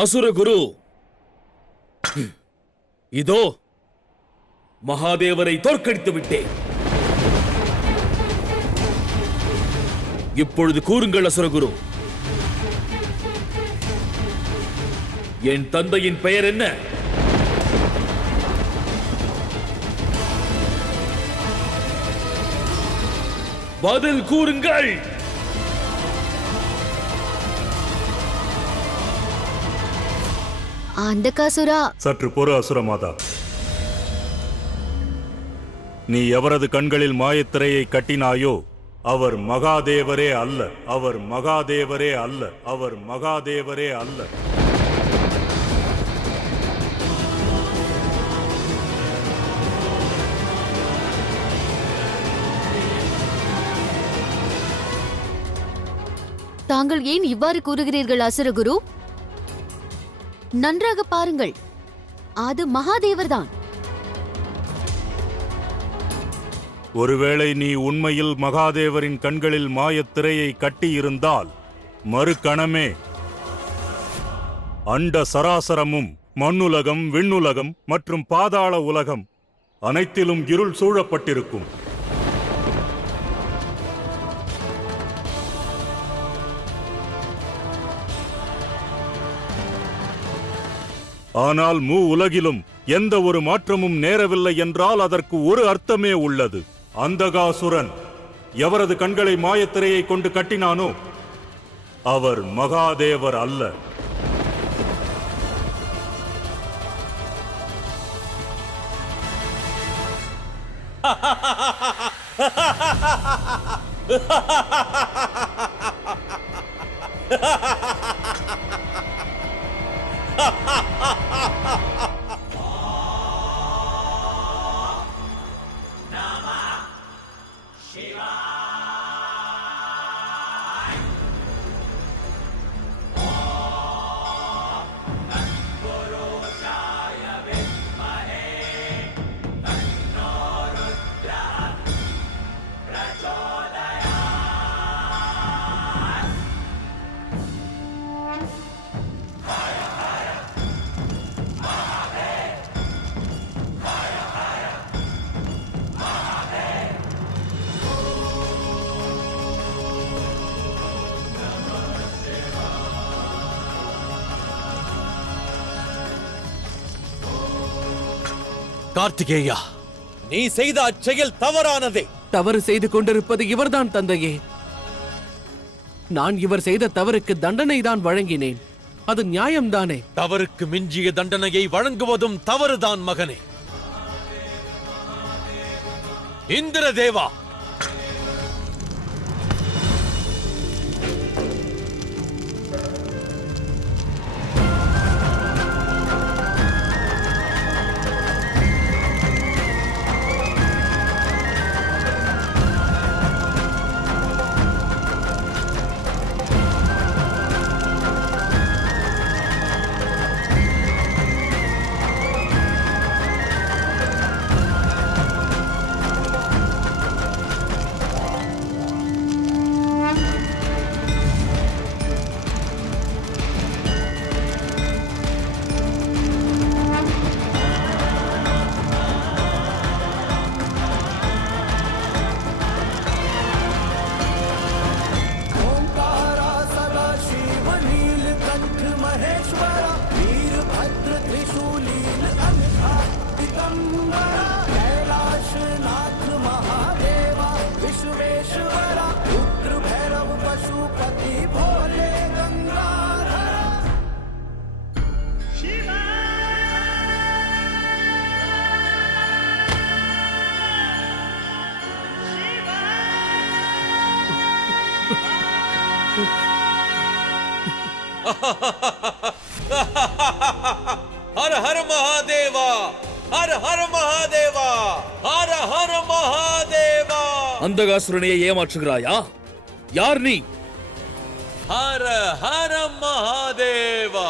அசுரகுரு, இதோ மகாதேவரை தோற்கடித்து விட்டேன். இப்பொழுது கூறுங்கள் அசுரகுரு, என் தந்தையின் பெயர் என்ன? பதில் கூறுங்கள். அந்தகாசுரா. சற்று பொறு அசுரமாதா. நீ எவரது கண்களில் மாயத்திரையை கட்டினாயோ அவர் மகாதேவரே அல்ல, அவர் மகாதேவரே அல்ல, அவர் மகாதேவரே அல்ல. தாங்கள் ஏன் இவ்வாறு கூறுகிறீர்கள் அசுரகுரு? நன்றாக பாருங்கள், அது மகாதேவர்தான். ஒருவேளை நீ உண்மையில் மகாதேவரின் கண்களில் மாயத்திரையை கட்டியிருந்தால் மறுகணமே அண்ட சராசரமும் மண்ணுலகம், விண்ணுலகம் மற்றும் பாதாள உலகம் அனைத்திலும் இருள் சூழப்பட்டிருக்கும். ஆனால் உலகிலும் எந்த ஒரு மாற்றமும் நேரவில்லை என்றால் அதற்கு ஒரு அர்த்தமே உள்ளது. அந்தகாசுரன் எவரது கண்களை மாயத்திரையை கொண்டு கட்டினானோ அவர் மகாதேவர் அல்ல. கார்த்திகேயா, நீ செய்த அச்செயல் தவறானதே. தவறு செய்து கொண்டிருப்பது இவர்தான் தந்தையே. நான் இவர் செய்த தவறுக்கு தண்டனை தான் வழங்கினேன். அது நியாயம்தானே? தவறுக்கு மிஞ்சிய தண்டனையை வழங்குவதும் தவறுதான் மகனே. இந்திரதேவா, हर हर महादेवा, हर हर महादेवा, हर हर महादेवा. அந்தகாசுரனையை ஏமாற்றுகிறாயா? யார் நீ? हर हर महादेवा.